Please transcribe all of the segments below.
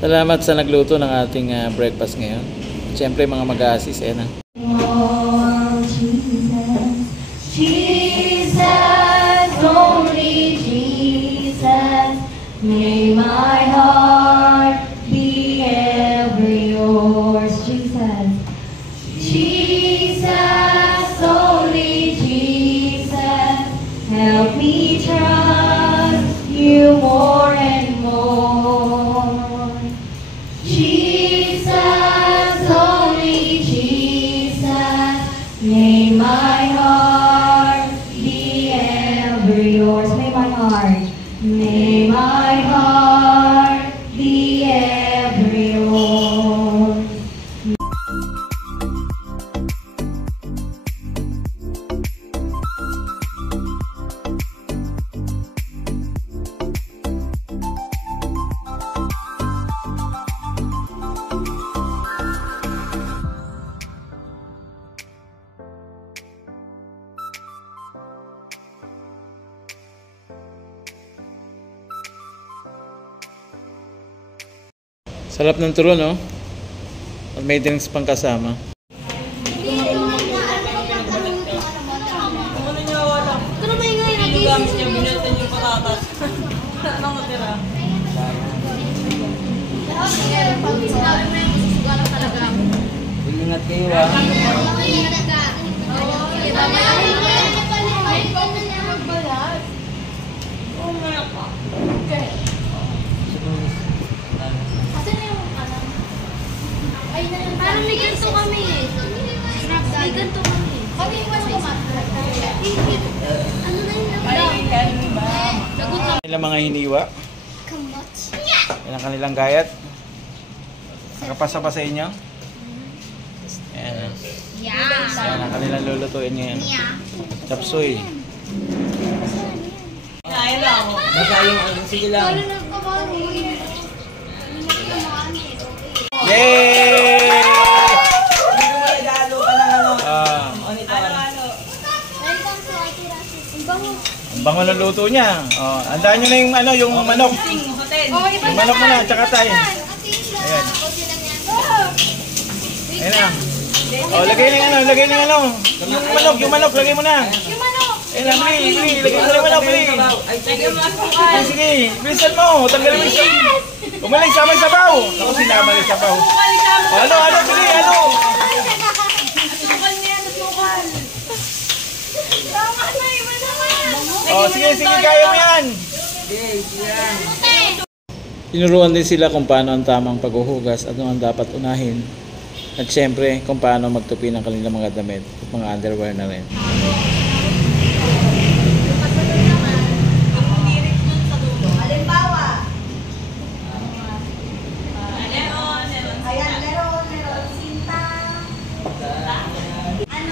Salamat sa nagluto ng ating breakfast ngayon. Siyempre mga mag-a-assist, na. Oh, Jesus, Jesus, only Jesus, may my heart be ever yours. Jesus, Jesus, only Jesus, help me trust you more and more. Jesus, only Jesus, may my heart be ever yours. May my heart be ever yours. Sarap ng turon, no? At may drinks pang kasama. Ingat kayo, ha? Parang may ganito kami eh. May ganito kami. Ano na yun lang? Ilang mga hiniwa. Yan ang kanilang gayat. Nakapasa pa sa inyo? Ayan. Yan ang kanilang lulutuin ngayon. Chapsuy. Sige lang. Yay! Ang bango ng luto niya. Oh, andaan nyo na yung yung manok. Yung manok mo na, tsaka tayo. Ayan. Ayan na. Oh, lagay na yung manok, lagay mo na. Ayan na, Bri, lagay mo na yung manok, Bri. Sige, bilisan mo, tanggalin mo yung umaling sama yung sabaw. Ako sinama yung sabaw. Ano, Bri, ano? Oh, sige, kaya mo yan. Tinuruan din sila kung paano ang tamang paghuhugas at ano ang dapat unahin. At syempre, kung paano magtupi ng kanilang mga damit at mga underwear na rin.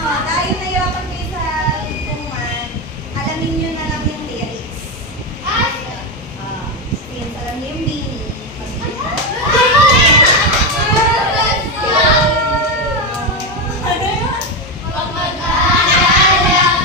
Dahil nahirapan kayo sa tungan, alamin nyo na lang yung lyrics. Since alam nyo yung meaning. Pag mag-aalala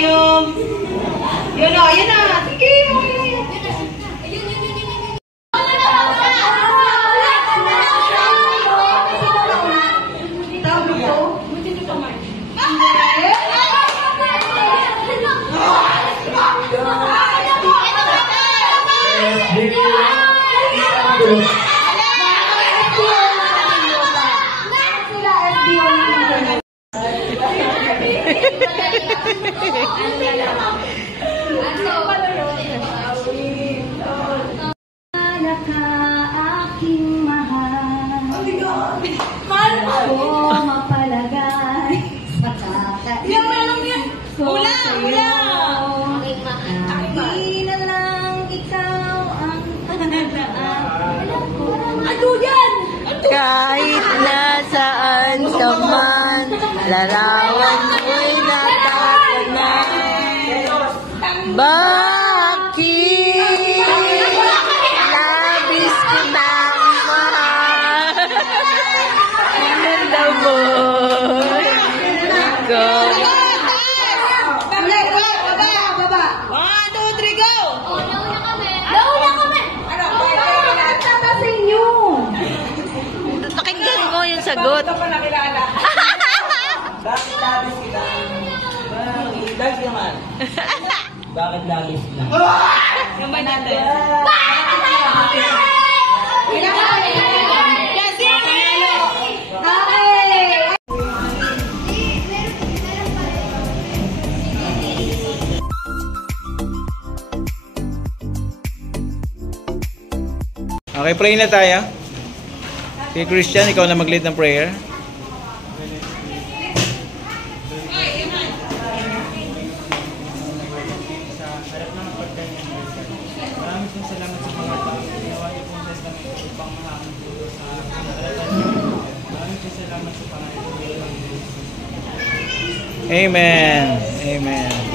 yung... Yun o, yun na. Sige, okay na yun. Tawag ko? Aking mahal. Ako mapalagay sa kakainin ko sa'yo. Hindi na lang ikaw ang tandaan. Ano yan? Kahit nasaan ka man, larawan mo'y natatanay. Bakit labis ko nang mahal? Ganda mo. Ikaw. Baba. 1, 2, 3, go! Nauna kami! Ano? Tata sa inyo! Pakinggan mo yung sagot. Ito pa nakilala. Bakit labis kita? Bakit naman? Bakit labis kita? Naman natin. Okay, pray na tayo. Okay, Christian, ikaw na mag-lead ng prayer. Maraming salamat sa mga tao. Ginawa niyo po sa Islamit upang mahamon po sa katalatan niyo. Maraming salamat sa Panginoon. Amen. Amen.